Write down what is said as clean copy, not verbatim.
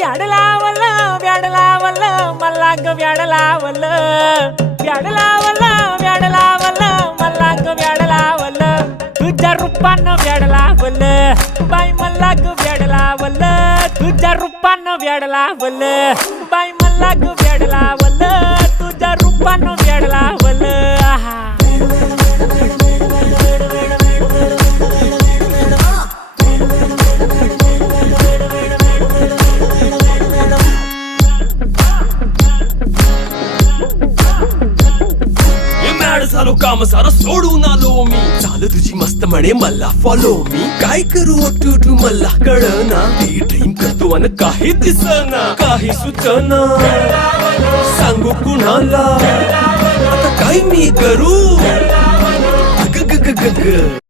व्याड लावलं व्याड लावलं मला ग व्याड लावलं व्याड लावलं व्याड लावलं मला ग व्याड लावलं तुझ्या रूपानं व्याड लावलं बाई मला ग व्याड लावलं तुझ्या रूपानं व्याड लावलं बाई मला ग व्याड लावलं तुझ्या रूपानं व्याड लावलं आहा झालो काम सारं सोडून आलो मी चाल तुझी मस्त म्हणे मला फॉलो मी काय करू टू मला कळना ती ड्रीम करतो आणि काही दिसना काही सुचना सांगू कुणाला आता काय मी करू ग ग ग ग ग